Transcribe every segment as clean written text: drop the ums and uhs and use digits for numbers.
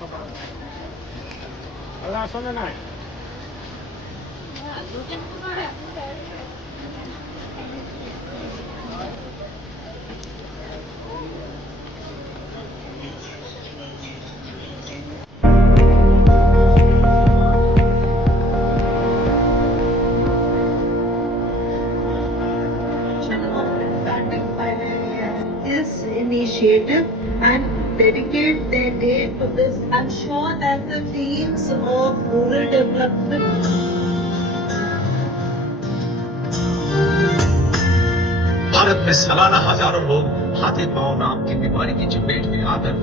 Allah sana নাই Initiative and dedicate their day to this. I'm sure that the teams of rural development Bharat में सालाना हजारों लोग हाथी पांव नाम की बीमारी की चपेट में आकर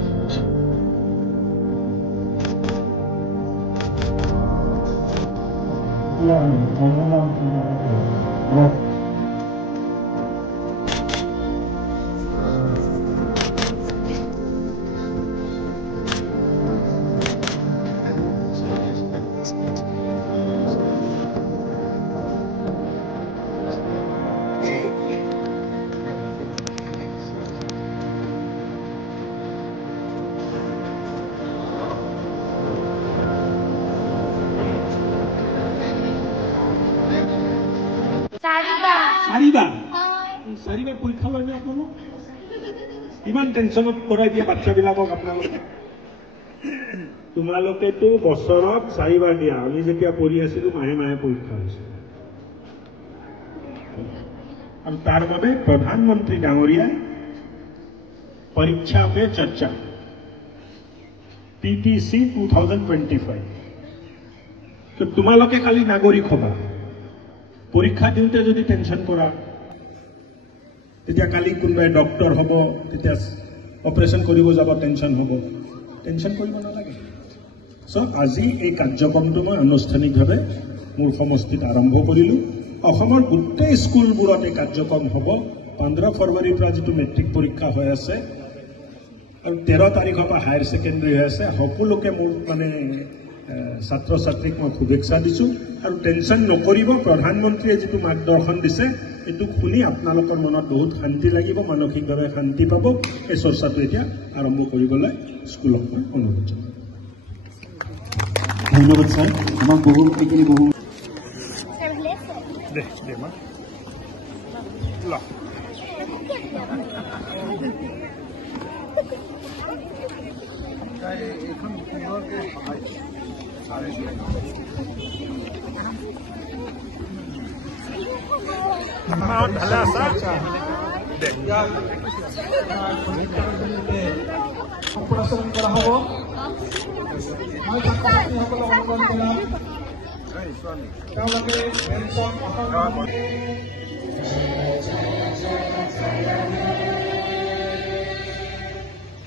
চাৰিবাৰ পৰীক্ষা লয়নে আপোনালোক ইমান টেনশ্যনত কৰাই দিয়ে বাচ্চাবিলাকক আপোনালোকে তোমালোকেতো বছৰত 4 বাৰ দিয়া আমি যেতিয়া পঢ়ি আছিলোঁ মাহে মাহে পৰীক্ষা হৈছিল আৰু তাৰ বাবে প্ৰধানমন্ত্ৰী ডাঙৰীয়াই পৰীক্ষা পে চৰ্চা PTC 2025 তো তোমালোকে খালি নাগৰিক হবা পৰীক্ষা দিওঁতে যদি টেনশ্যন কৰা তেতিয়া কালি কোনোবাই ডক্টৰ হ'ব তেতিয়া অপাৰেশ্যন কৰিব যাব টেনশ্যন হ'ব টেনশ্যন কৰিব নালাগে সো আজি এই কাৰ্যক্ৰমটো মই আনুষ্ঠানিকভাৱে মোৰ সমষ্টিত আৰম্ভ কৰিলোঁ অসমৰ গোটেই স্কুলবোৰত এই কাৰ্যক্ৰম হ'ব 15 ফেব্ৰুৱাৰীৰ পৰা যিটো মেট্ৰিক পৰীক্ষা হৈ আছে আৰু 13 তাৰিখৰ পৰা হায়াৰ ছেকেণ্ডাৰী হৈ আছে সকলোকে মোৰ মানে ছাত্ৰ ছাত্ৰীক মই শুভেচ্ছা দিছোঁ আৰু টেনশ্যন নকৰিব প্ৰধানমন্ত্ৰীয়ে যিটো মাৰ্গদৰ্শন দিছে এইটো শুনি আপোনালোকৰ মনত বহুত শান্তি লাগিব মানসিকভাৱে শান্তি পাব এই চৰ্চাটো এতিয়া আৰম্ভ কৰিবলৈ স্কুলক অনুৰোধ জনাওঁ ধন্যবাদ স্যাৰ আমাৰ বহু এইখিনি বহু ভালে আছা সম্প্ৰচাৰণ কৰা হ'ব মই ছাত্ৰ ছাত্ৰীসকলক অনুৰোধ জনাম তেওঁলোকে